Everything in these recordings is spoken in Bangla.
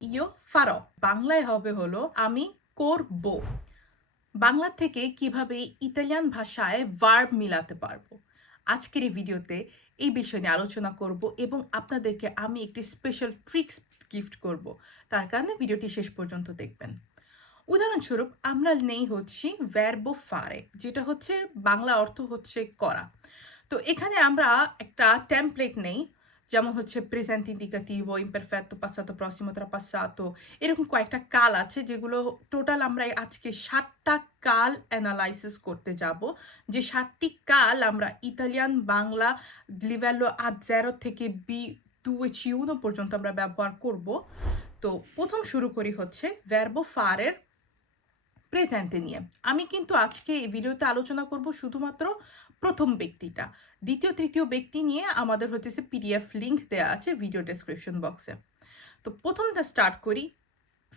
ইয়ো ফারো। বাংলায় হবে হলো, আমি করব। বাংলা থেকে কীভাবে ইতালিয়ান ভাষায় ভার্ব মিলাতে পারব? আজকের এই ভিডিওতে এই বিষয় নিয়ে আলোচনা করব এবং আপনাদেরকে আমি একটি স্পেশাল ট্রিক্স গিফট করব। তার কারণে ভিডিওটি শেষ পর্যন্ত দেখবেন। উদাহরণস্বরূপ, আমরা নেই হচ্ছি ভ্যারবো ফারে যেটা হচ্ছে বাংলা অর্থ হচ্ছে করা। তো এখানে আমরা একটা টেমপ্লেট নেই যেমন হচ্ছে প্রেজেন্ট ইন্ডিকাটিভো ইমপারফেক্টো পাসাতো প্রসিমো ট্রাপাসাতো এরকম কয়েকটা কাল আছে যেগুলো টোটাল আমরা আজকে ষাটটা কাল অ্যানালাইসিস করতে যাব। যে ষাটটি কাল আমরা ইতালিয়ান, বাংলা লিভেলো আজ জেরো থেকে বি টু এইচ ইউনো পর্যন্ত আমরা ব্যবহার করব। তো প্রথম শুরু করি হচ্ছে ভ্যারবো ফারের প্রেজেন্টে নিয়ে। আমি কিন্তু আজকে এই ভিডিওতে আলোচনা করব শুধুমাত্র প্রথম ব্যক্তিটা। দ্বিতীয়, তৃতীয় ব্যক্তি নিয়ে আমাদের হচ্ছে পিডিএফ লিঙ্ক দেওয়া আছে ভিডিও ডেসক্রিপশন বক্সে তো প্রথমটা স্টার্ট করি,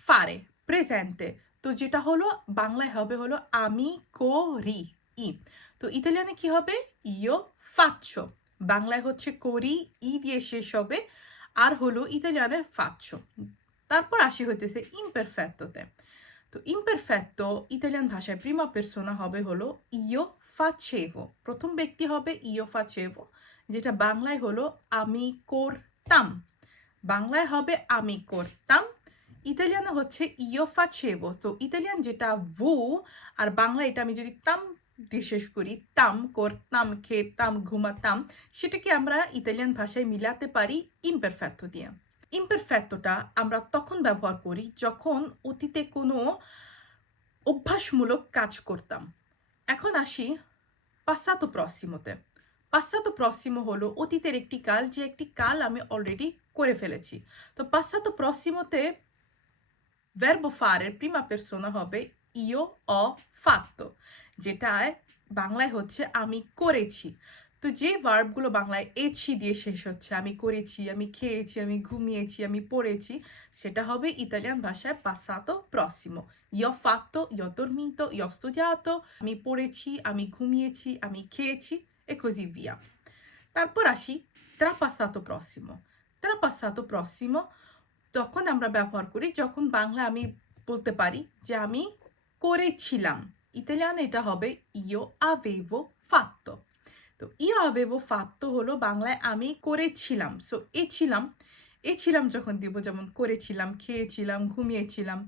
ফারে প্রেজেন্টে তো যেটা হলো, বাংলায় হবে হলো, আমি করি ই। তো ইতালিয়ানে কি হবে? ইও ফাচ্ছো বাংলায় হচ্ছে করি, ই দিয়ে শেষ হবে, আর হলো ইতালিয়ানে ফাচ্ছো তারপর আসি হইতেছে ইমপারফেক্টোতে তো ইমপারফেক্টো ইতালিয়ান ভাষায় প্রিমা পেরসোনা হবে হলো ইও ফাচেভো প্রথম ব্যক্তি হবে ইও ফাচেভো যেটা বাংলায় হলো আমি করতাম। বাংলায় হবে আমি করতাম। ইতালিয়ানে হচ্ছে ইও ফাচেভো তো ইতালিয়ান যেটা ভু, আর বাংলা এটা আমি যদি তাম দিয়ে শেষ করি, তাম, করতাম, খেতাম, ঘুমাতাম, সেটাকে আমরা ইতালিয়ান ভাষায় মিলাতে পারি ইমপারফেক্টো দিয়ে। ইমপারফেক্টোটা আমরা তখন ব্যবহার করি যখন অতীতে কোনো অভ্যাসমূলক কাজ করতাম। এখন আসি পাসাতো প্রসিমোতে। পাশ্চাত প্রসিমো হলো অতীতের একটি কাল যে একটি কাল আমি অলরেডি করে ফেলেছি। তো পাশ্চাত্য প্রসিমোতে ভ্যার্ব ফারের প্রিমা পেরসোনা হবে ইও অ ফাত্ত যেটায় বাংলায় হচ্ছে আমি করেছি। তো যে ভার্বগুলো বাংলায় এছি দিয়ে শেষ হচ্ছে, আমি করেছি, আমি খেয়েছি, আমি ঘুমিয়েছি, আমি পড়েছি, সেটা হবে ইতালিয়ান ভাষায় পাসাতো প্রসিমো ইয় ফাত্তো ইয় dormito ইয় studiato, আমি পড়েছি, আমি ঘুমিয়েছি, আমি খেয়েছি e così via তারপর আসি ট্রাপাসাতো প্রসিমো ট্রাপাসাতো প্রসিমো তখন আমরা ব্যবহার করি যখন বাংলা আমি বলতে পারি যে আমি করেছিলাম, ইতালিয়ান এটা হবে ইও আভেভো ফাত্তো তো ইও আভেভো ফাত্তো হলো বাংলায় আমি করেছিলাম সো এ ছিলাম এ ছিলাম যখন দিব যেমন করেছিলাম খেয়েছিলাম ঘুমিয়েছিলাম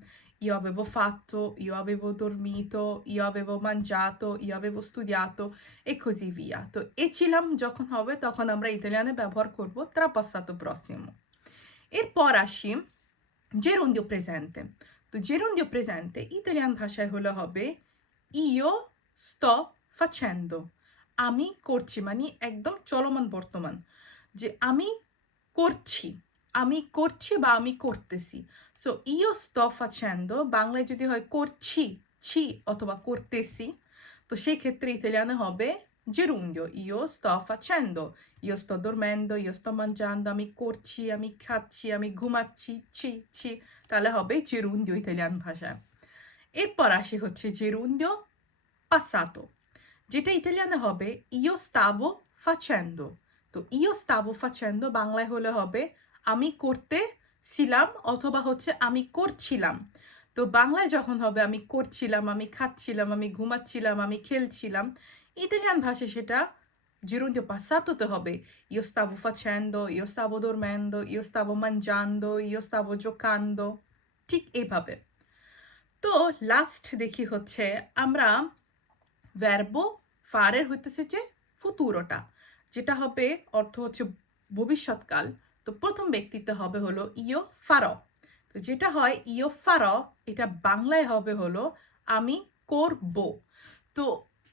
io avevo fatto, io avevo dormito, io avevo mangiato, io avevo studiato e così via. তো এ ছিলাম যখন হবে তখন আমরা ইতালিয়ানে ব্যবহার করব trapassato prossimo এরপর আসি gerundio presente তো gerundio presente ইতালিয়ান ভাষায় হলে হবে io sto facendo আমি করছি মানে একদম চলমান বর্তমান, যে আমি করছি আমি করছি বা আমি করতেছি। সো ইও sto facendo বাংলায় যদি হয় করছি, ছি অথবা করতেছি, তো সেই ক্ষেত্রে ইতালিয়ানে হবে gerundio io sto facendo io sto dormendo io sto mangiando, আমি করছি, আমি খাচ্ছি, আমি ঘুমাচ্ছি, ছি ছি, তাহলে হবে gerundio ইতালিয়ান ভাষায় এরপর আসি হচ্ছে gerundio passato যেটা ইটালিয়ানে হবে, io stavo facendo. তো, io stavo facendo বাংলায় হলে হবে, আমি করতে ছিলাম অথবা হচ্ছে, আমি করছিলাম। তো, বাংলায় যখন হবে, আমি করছিলাম, আমি খাচ্ছিলাম, আমি ঘুমাচ্ছিলাম, আমি খেলছিলাম, ইতালিয়ান ভাষায় সেটা gerundio passatoতে হবে, io stavo facendo, io stavo dormendo, io stavo ঠিক এইভাবে তো লাস্ট দেখি হচ্ছে, আমরা ভার্বো ফারের হইতেছে যে ফুতুরোটা যেটা হবে অর্থ হচ্ছে ভবিষ্যৎকাল। তো প্রথম ব্যক্তিত্ব হবে হলো ইও ফার। তো যেটা হয় ইও ফার, এটা বাংলায় হবে হলো আমি করব। তো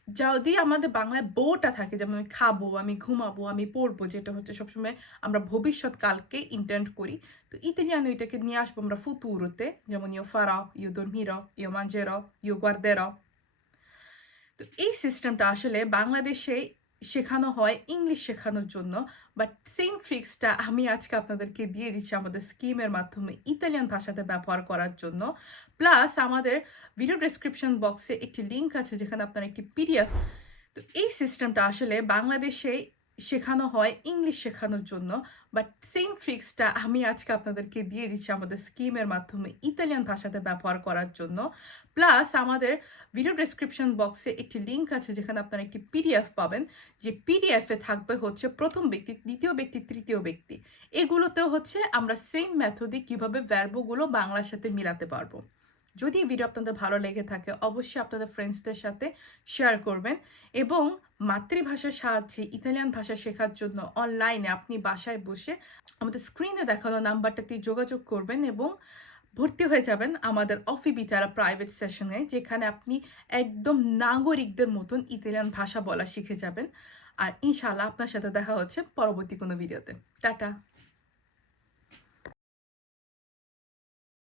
যদি আমাদের বাংলায় বোটা থাকে, যেমন আমি খাব, আমি ঘুমাবো, আমি পড়ব, যেটা হচ্ছে সবসময় আমরা ভবিষ্যৎকালকে ইন্টেন্ট করি, তো ইতালিয়ানো এটাকে নিয়ে আসব আমরা ফুতুরোতে যেমন ইও ফারা, ইও dormirò ইও mangerò ইও guarderò তো এই সিস্টেমটা আসলে বাংলাদেশে শেখানো হয় ইংলিশ শেখানোর জন্য বাট সেম ট্রিক্সটা আমি আজকে আপনাদেরকে দিয়ে দিচ্ছি আমাদের স্কিমের মাধ্যমে ইতালিয়ান ভাষাতে ব্যবহার করার জন্য। প্লাস আমাদের ভিডিও ডেসক্রিপশন বক্সে একটি লিঙ্ক আছে যেখানে আপনার একটি পিডিএফ তো এই সিস্টেমটা আসলে বাংলাদেশে শেখানো হয় ইংলিশ শেখানোর জন্য। বাট সেম ট্রিক্সটা আমি আজকে আপনাদেরকে দিয়ে দিচ্ছি আমাদের স্কিমের মাধ্যমে ইতালিয়ান ভাষাতে ব্যবহার করার জন্য। প্লাস আমাদের ভিডিও ডেসক্রিপশন বক্সে একটি লিঙ্ক আছে যেখানে আপনারা একটি পিডিএফ পাবেন। যে পিডিএফে থাকবে হচ্ছে প্রথম ব্যক্তি, দ্বিতীয় ব্যক্তি, তৃতীয় ব্যক্তি। এগুলোতেও হচ্ছে আমরা সেম মেথডে কীভাবে ভ্যারবোগুলো বাংলার সাথে মিলাতে পারব। যদি ভিডিও আপনাদের ভালো লেগে থাকে, অবশ্যই আপনাদের ফ্রেন্ডসদের সাথে শেয়ার করবেন এবং মাতৃভাষার সাহায্যে ইতালিয়ান ভাষা শেখার জন্য অনলাইনে আপনি বাসায় বসে আমাদের স্ক্রিনে দেখানো নাম্বারটাতে যোগাযোগ করবেন এবং ভর্তি হয়ে যাবেন আমাদের অফি বিচারা প্রাইভেট সেশনে যেখানে আপনি একদম নাগরিকদের মতন ইতালিয়ান ভাষা বলা শিখে যাবেন। আর ইনশাল্লাহ আপনার সাথে দেখা হচ্ছে পরবর্তী কোনো ভিডিওতে টাটা!